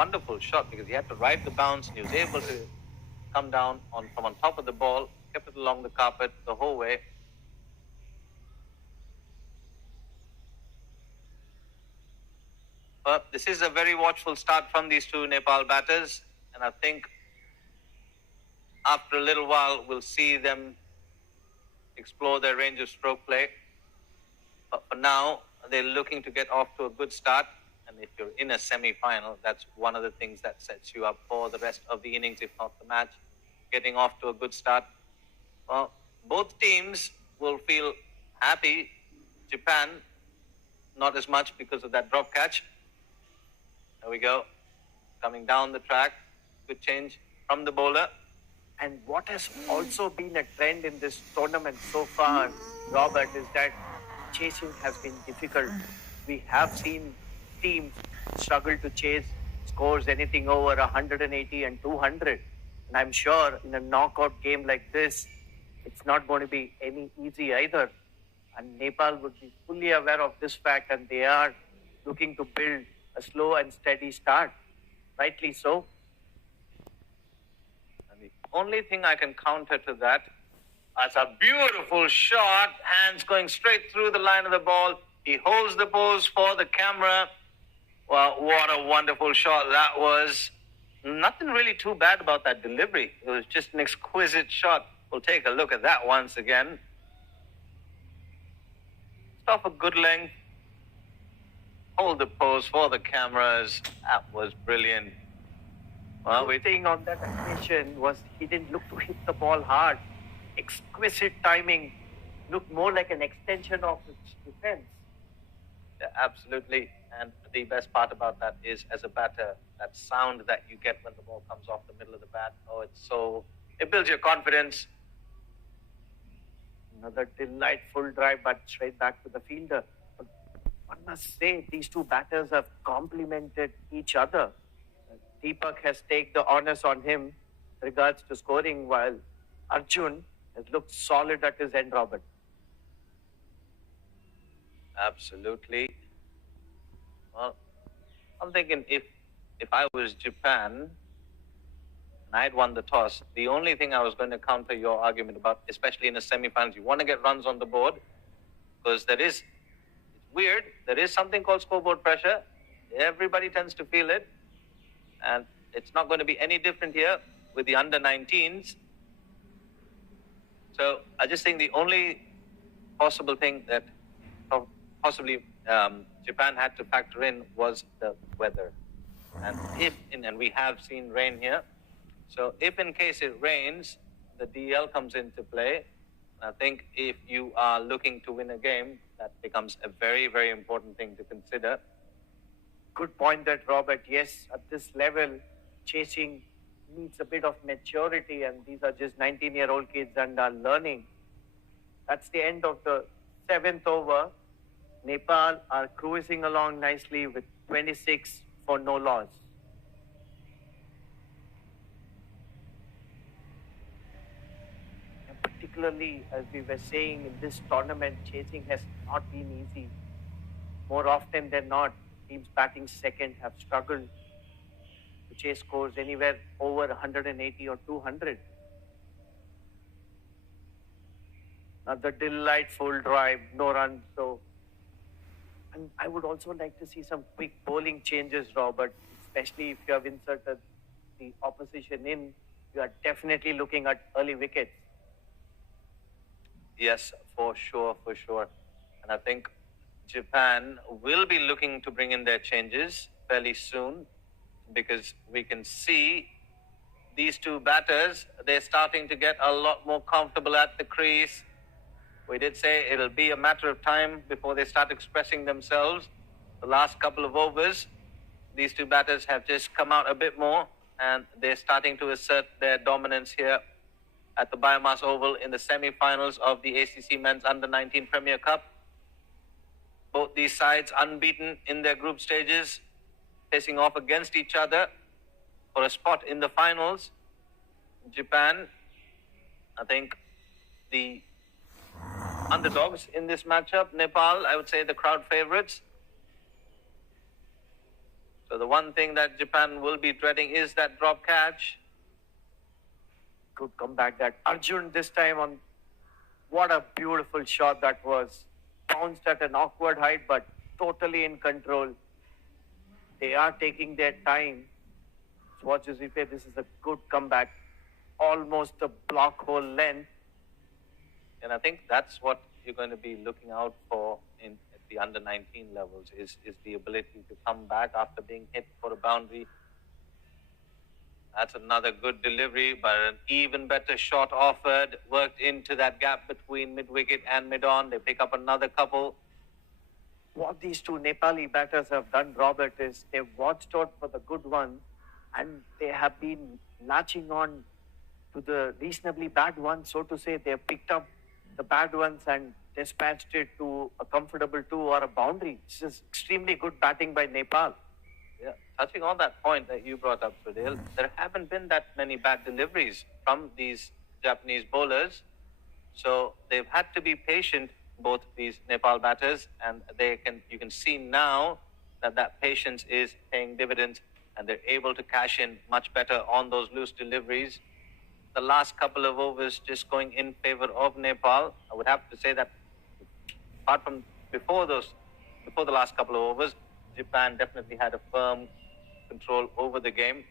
wonderful shot because he had to ride the bounce and he was able to come down from on top of the ball, kept it along the carpet the whole way. But this is a very watchful start from these two Nepal batters, and I think after a little while we'll see them explore their range of stroke play. But for now, they're looking to get off to a good start. And if you're in a semi-final, that's one of the things that sets you up for the rest of the innings, if not the match. Getting off to a good start. Well, both teams will feel happy. Japan, not as much because of that drop catch. There we go. Coming down the track. Good change from the bowler. And what has also been a trend in this tournament so far, Robert, is that chasing has been difficult. We have seen teams struggle to chase scores anything over 180 and 200. And I'm sure in a knockout game like this, it's not going to be any easy either. And Nepal would be fully aware of this fact, and they are looking to build a slow and steady start. Rightly so. And the only thing I can counter to that, that's a beautiful shot. Hands going straight through the line of the ball. He holds the pose for the camera. Well, what a wonderful shot that was. Nothing really too bad about that delivery. It was just an exquisite shot. We'll take a look at that once again. It's off a good length. Hold the pose for the cameras. That was brilliant. Well, the thing on that occasion was he didn't look to hit the ball hard. Exquisite timing. Looked more like an extension of his defense. Yeah, absolutely. And the best part about that is, as a batter, that sound that you get when the ball comes off the middle of the bat. Oh, it builds your confidence. Another delightful drive, but straight back to the fielder. But one must say, these two batters have complemented each other. Deepak has taken the onus on him regards to scoring, while Arjun has looked solid at his end, Robert. Absolutely. Well, I'm thinking if I was Japan and I'd won the toss, the only thing I was going to counter your argument about, especially in the semi-finals, you want to get runs on the board, because it's weird, there is something called scoreboard pressure. Everybody tends to feel it. And it's not going to be any different here with the under-19s. So I just think the only possible thing that possibly Japan had to factor in was the weather. And we have seen rain here. So if in case it rains, the DL comes into play. I think if you are looking to win a game, that becomes a very, very important thing to consider. Good point that, Robert. Yes, at this level, chasing needs a bit of maturity, and these are just 19-year-old kids and are learning. That's the end of the 7th over. Nepal are cruising along nicely with 26 for no loss. And particularly, as we were saying, in this tournament, chasing has not been easy. More often than not, teams batting second have struggled to chase scores anywhere over 180 or 200. Another delightful drive, no runs. And I would also like to see some quick bowling changes, Robert, especially if you have inserted the opposition in. You are definitely looking at early wickets. Yes, for sure. And I think Japan will be looking to bring in their changes fairly soon, because we can see these two batters, they're starting to get a lot more comfortable at the crease. We did say it'll be a matter of time before they start expressing themselves. The last couple of overs, these two batters have just come out a bit more, and they're starting to assert their dominance here at the Biomass Oval in the semi-finals of the ACC Men's Under-19 Premier Cup. Both these sides unbeaten in their group stages, facing off against each other for a spot in the finals. Japan, I think the underdogs in this matchup. Nepal, I would say the crowd favorites. So the one thing that Japan will be dreading is that drop catch. Good comeback that Arjun this time on. What a beautiful shot that was. Bounced at an awkward height, but totally in control. They are taking their time. Watch this replay. This is a good comeback. Almost a block hole length. And I think that's what you're going to be looking out for at the under 19 levels is the ability to come back after being hit for a boundary. That's another good delivery, but an even better shot offered, worked into that gap between mid-wicket and mid-on. They pick up another couple. What these two Nepali batters have done, Robert, is they've watched out for the good ones and they have been latching on to the reasonably bad ones, so to say. They've picked up the bad ones and dispatched it to a comfortable 2 or a boundary. This is extremely good batting by Nepal. Yeah, touching on that point that you brought up, Sudhil, there haven't been that many bad deliveries from these Japanese bowlers. So they've had to be patient, both these Nepal batters, and you can see now that patience is paying dividends and they're able to cash in much better on those loose deliveries. The last couple of overs just going in favor of Nepal. I would have to say that apart from before the last couple of overs, Japan definitely had a firm control over the game.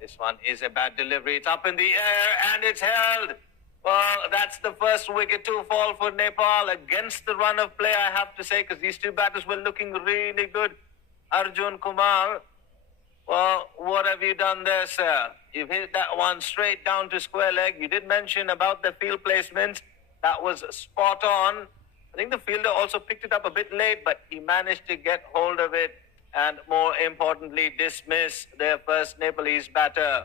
This one is a bad delivery. It's up in the air and it's held. Well, that's the first wicket to fall for Nepal against the run of play, I have to say, because these two batters were looking really good. Arjun Kumar, well, what have you done there, sir? You've hit that one straight down to square leg. You did mention about the field placements. That was spot on. I think the fielder also picked it up a bit late, but he managed to get hold of it and, more importantly, dismiss their first Nepalese batter.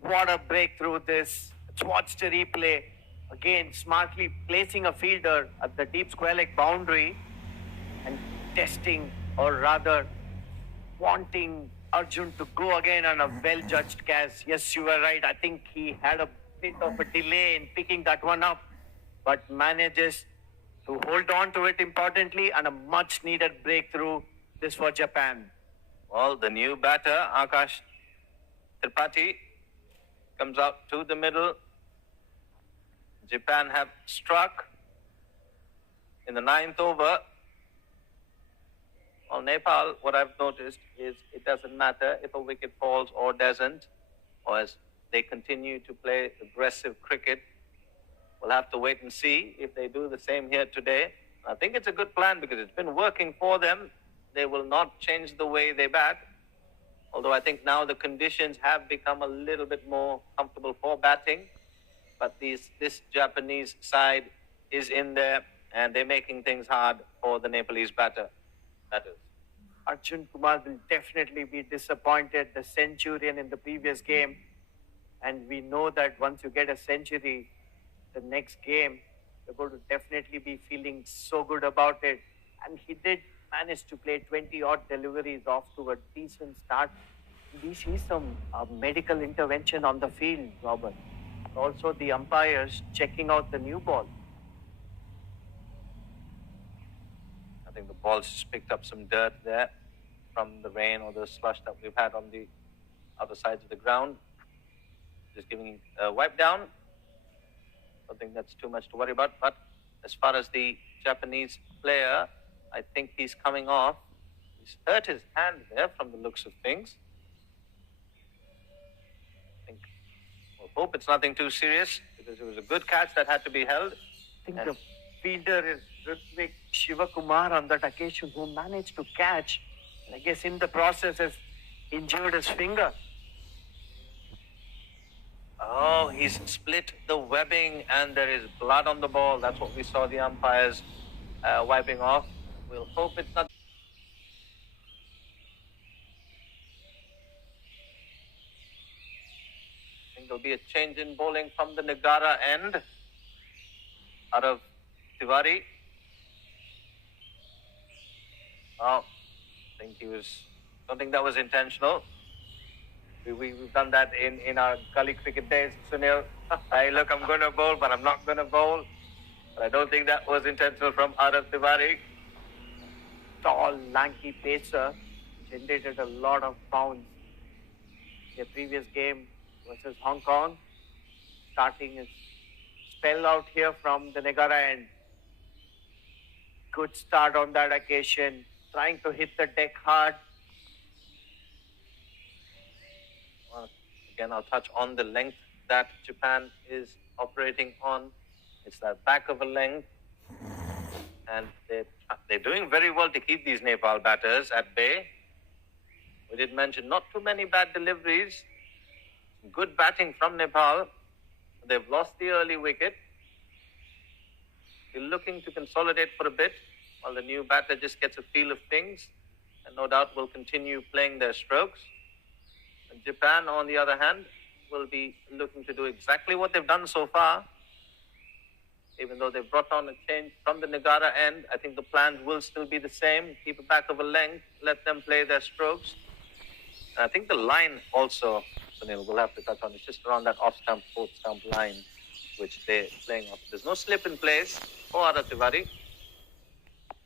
What a breakthrough this. Let's watch the replay. Again, smartly placing a fielder at the deep square leg boundary and testing, or rather wanting Arjun to go again on a well-judged catch. Yes, you were right. I think he had a bit of a delay in picking that one up, but manages to hold on to it importantly, and a much-needed breakthrough this for Japan. Well, the new batter, Akash Tripathi, comes out to the middle. Japan have struck in the 9th over. Well, Nepal, what I've noticed is it doesn't matter if a wicket falls or doesn't, or as they continue to play aggressive cricket. We'll have to wait and see if they do the same here today. I think it's a good plan because it's been working for them. They will not change the way they bat. Although I think now the conditions have become a little bit more comfortable for batting. But this Japanese side is in there and they're making things hard for the Nepalese batters. Arjun Kumar will definitely be disappointed, the centurion in the previous game. And we know that once you get a century, the next game, you're going to definitely be feeling so good about it. And he did manage to play 20-odd deliveries off to a decent start. We see some medical intervention on the field, Robert. Also, the umpires checking out the new ball. I think the ball's just picked up some dirt there from the rain or the slush that we've had on the other sides of the ground. Just giving a wipe down. Don't think that's too much to worry about. But as far as the Japanese player, I think he's coming off. He's hurt his hand there from the looks of things. We'll hope it's nothing too serious because it was a good catch that had to be held. I think the fielder is Ritvik Shivakumar on that occasion, who managed to catch, and I guess in the process has injured his finger. Oh, he's split the webbing and there is blood on the ball. That's what we saw the umpires wiping off. We'll hope it's not. I think there'll be a change in bowling from the Nagara end. Arav Tiwari. Oh, don't think that was intentional. We've done that in our gully cricket days, Sunil. Hey, look, I'm going to bowl, but I'm not going to bowl. But I don't think that was intentional from Arav Tiwari. tall, lanky pacer, generated a lot of bounce. Their previous game versus Hong Kong, starting his spell out here from the Negara end. Good start on that occasion, trying to hit the deck hard. Again, I'll touch on the length that Japan is operating on. It's that back of a length. And they're doing very well to keep these Nepal batters at bay. We did mention not too many bad deliveries. Good batting from Nepal. They've lost the early wicket. They're looking to consolidate for a bit while the new batter just gets a feel of things, and no doubt will continue playing their strokes. And Japan, on the other hand, will be looking to do exactly what they've done so far. Even though they've brought on a change from the Negara end, I think the plans will still be the same. Keep it back of a length, let them play their strokes. And I think the line also, Sunil, we'll have to touch on. It's just around that off-stump, fourth stump line, which they're playing off. There's no slip in place for Tiwari.